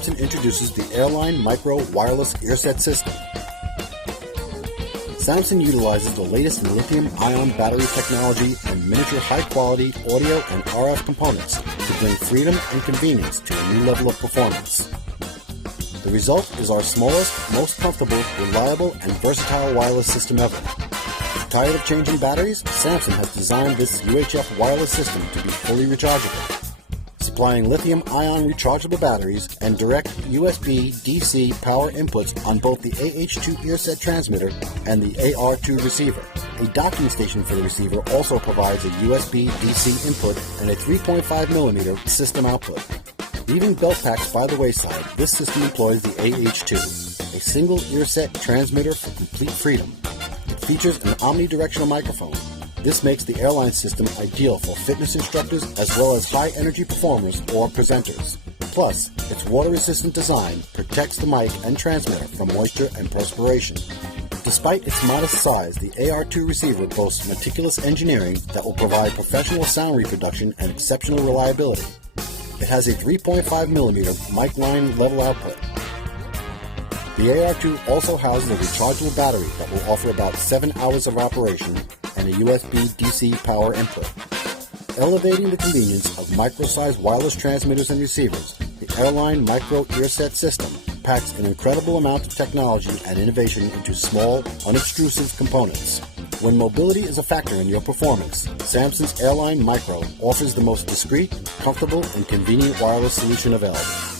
Samson introduces the Airline Micro Wireless Earset System. Samson utilizes the latest in lithium-ion battery technology and miniature high-quality audio and RF components to bring freedom and convenience to a new level of performance. The result is our smallest, most comfortable, reliable, and versatile wireless system ever. Tired of changing batteries? Samson has designed this UHF wireless system to be fully rechargeable, supplying lithium-ion rechargeable batteries and direct USB DC power inputs on both the AH2 Headset Transmitter and the AR2 receiver. A docking station for the receiver also provides a USB DC input and a 3.5mm system output. Leaving belt packs by the wayside, this system employs the AH2, a single earset transmitter for complete freedom. It features an omnidirectional microphone. This makes the airline system ideal for fitness instructors as well as high-energy performers or presenters. Plus, its water-resistant design protects the mic and transmitter from moisture and perspiration. Despite its modest size, the AR2 receiver boasts meticulous engineering that will provide professional sound reproduction and exceptional reliability. It has a 3.5mm mic line level output. The AR2 also houses a rechargeable battery that will offer about 7 hours of operation and a USB DC power input. Elevating the convenience of micro-sized wireless transmitters and receivers, the Airline Micro Earset System packs an incredible amount of technology and innovation into small, unobtrusive components. When mobility is a factor in your performance, Samson's Airline Micro offers the most discreet, comfortable, and convenient wireless solution available.